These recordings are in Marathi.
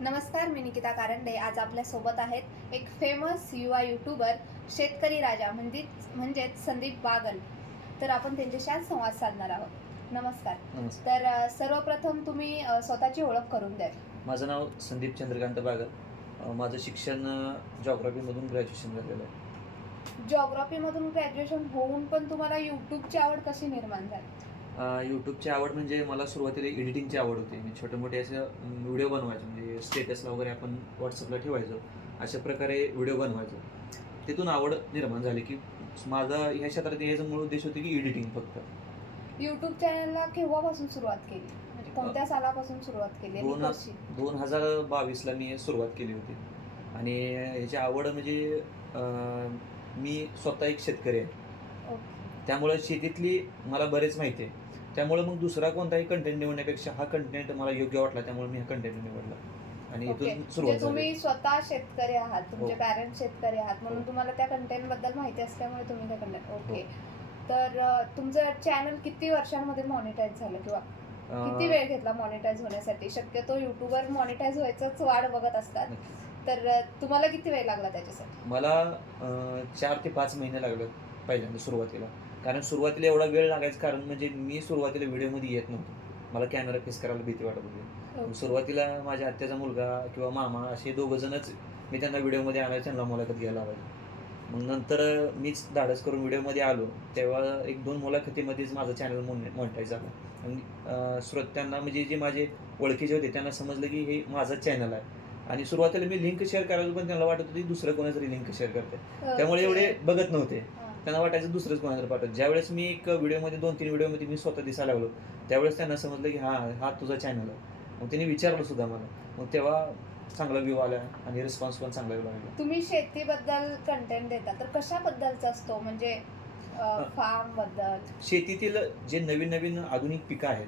नमस्कार, मी निकिता कारंडे. आज आपल्या सोबत आहेत एक फेमस युवा यूट्यूबर, शेतकरी राजा म्हणजेच संदीप बागल. तर आपण त्यांच्याशी आज संवाद साधणार आहोत. नमस्कार. नमस्कार. तर सर्वप्रथम तुम्ही स्वतःची ओळख करून द्याल. माझं नाव संदीप चंद्रकांत बागल. माझं शिक्षण जॉग्राफीमधून ग्रॅज्युएशन झालेलं आहे. जिओग्राफीमधून ग्रॅज्युएशन होऊन पण तुम्हाला यूट्यूबची आवड कशी निर्माण झाली? यूट्यूबची आवड म्हणजे मला सुरुवातीला एडिटिंगची आवड होती. मी छोटे-मोठे असे व्हिडिओ बनवायचो, म्हणजे स्टेटसला वगैरे आपण WhatsAppला ठेवायचो. अशा प्रकारे व्हिडिओ बनवायचो. तिथून आवड निर्माण झाली, की माझा ह्या क्षेत्रात यायचा मूळ उद्देश होता की एडिटिंग फक्त. यूट्यूब चॅनलला केव्हापासून सुरुवात केली? म्हणजे कोणत्या सालापासून सुरुवात केली आणि दोन कशी? 2022ला मी सुरुवात केली होती. आणि ह्याची आवड म्हणजे मी स्वतः एक शेतकरी आहे. ओके. त्यामुळे शेतीतली मला बरेच माहिती आहे. त्यामुळे मग दुसरा कोणताही कंटेंट निवडण्यापेक्षा हा कंटेंट मला योग्य वाटला, त्यामुळे मी हा कंटेंट निवडला आणि ओके. इथून सुरुवात म्हणजे झाली. तुम्ही स्वतः शेतकरी आहात, तुमचे हो. पॅरेंट्स शेतकरी आहात, म्हणून हो. तुम्हाला त्या कंटेंट बद्दल माहिती असल्यामुळे तुम्ही त्या कंटेंट. ओके. हो. तर तुमचं चॅनल किती वर्षांमध्ये मॉनिटाईज झालं किंवा किती अ, वेळ घेतला मॉनिटाईज होण्यासाठी? शक्यतो युट्यूबर मॉनिटाईज व्हायचंच वाट बघत असतात. तर तुम्हाला किती वेळ लागला त्याच्यासाठी? मला 4 ते 5 महिने लागले पहिल्यांदा सुरुवातीला. कारण सुरुवातीला एवढा वेळ लागायचं कारण म्हणजे मी सुरुवातीला व्हिडिओमध्ये येत नव्हतो. मला कॅमेरा फेस करायला भीती वाटत होती. ओके. सुरुवातीला माझ्या आत्याचा मुलगा किंवा मामा असे दोघंजणच मी त्यांना व्हिडिओमध्ये आणायचं, त्यांना मुलाखत घ्यायला लावायचो. मग नंतर मीच धाडस करून व्हिडिओमध्ये आलो, तेव्हा 1-2 मुलाखतीमध्येच माझं चॅनल मॉनिटाईज झालं. आणि श्रोत्यांना म्हणजे जे माझे ओळखीचे होते त्यांना समजलं की हे माझं चॅनल आहे. आणि सुरुवातीला मी लिंक शेअर करायचो, पण त्यांना वाटत होतं की दुसरं कोणातरी लिंक शेअर करतंय. त्यामुळे ओके. एवढे बघत नव्हते. हां. त्यांना वाटायचं दुसरंच कोणाला पाठवतं. ज्यावेळेस मी एक व्हिडिओमध्ये 2-3 व्हिडिओमध्ये मी स्वतः दिसायला लागलो, त्यावेळेस त्यांना समजलं की हां, हा तुझा चॅनल आहे. मग त्यांनी विचारलं सुद्धा मला. मग तेव्हा चांगला व्ह्यू आला आणि रिस्पॉन्स पण चांगला लागला. तुम्ही शेतीबद्दल कंटेंट देता, तर कशाबद्दलचा असतो? म्हणजे फार्म बद्दल? शेतीतील जे नवीन-नवीन आधुनिक पिकं आहेत,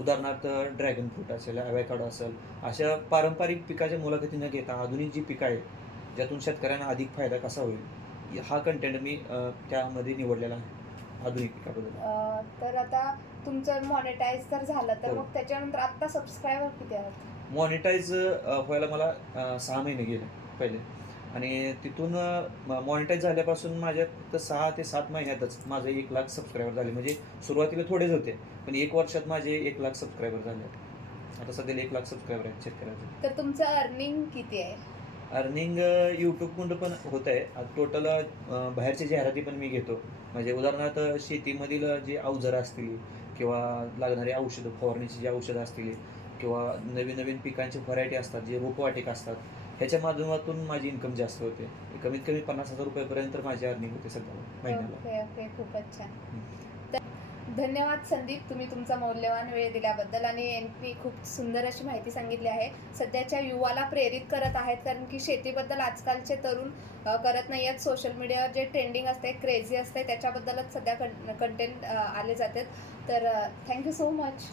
उदाहरणार्थ ड्रॅगन फ्रूट असेल, ॲव्होकाडो असेल, अशा पारंपरिक पिकाच्या मुलाखती न घेता आधुनिक जी पिकं आहेत, ज्यातून शेतकऱ्यांना अधिक फायदा कसा होईल, हा कंटेंट मी त्यामध्ये निवडलेला आहे, आधुनिक पिकाबद्दल. तर आता तुमचं मॉनिटाईज तर झालं, तर हो. मग त्याच्यानंतर आत्ता सबस्क्रायबर किती आहेत? मॉनिटाईज व्हायला मला 6 महिने गेले पहिले. आणि तिथून मॉनिटाईज झाल्यापासून माझ्या फक्त 6 ते 7 महिन्यातच माझे 1,00,000 सबस्क्रायबर झाले. म्हणजे सुरुवातीला थोडेच होते, पण 1 वर्षात माझे 1,00,000 सबस्क्रायबर झाले. आता सध्याला 1,00,000 सबस्क्रायबर आहेत शेतकऱ्याचे. तर तुमचं अर्निंग किती आहे? अर्निंग यूट्यूबकडून पण होत आहे. टोटल बाहेरच्या जाहिराती पण मी घेतो. म्हणजे उदाहरणार्थ शेतीमधील जे अवजारं असतील किंवा लागणारी औषधं, फवारणीची जी औषधं असतील किंवा नवीन-नवीन पिकांची व्हरायटी असतात, जे रोपवाटिका असतात, ह्याच्या माध्यमातून माझी इन्कम जास्त होते. कमीत कमी ₹50,000 पर्यंत माझी अर्निंग होते सध्या महिन्याला. Okay, okay. खूपच छान. हं. धन्यवाद संदीप, तुम्ही तुमचा मौल्यवान वेळ दिल्याबद्दल आणि यांनी खूप सुंदर अशी माहिती सांगितली आहे. सध्याच्या युवाला प्रेरित करत आहेत, कारण की शेतीबद्दल आजकालचे तरुण करत नाही आहेत. सोशल मीडियावर जे ट्रेंडिंग असते, क्रेझी असते, त्याच्याबद्दलच सध्या कंटेंट आले जातात. तर थँक्यू सो मच.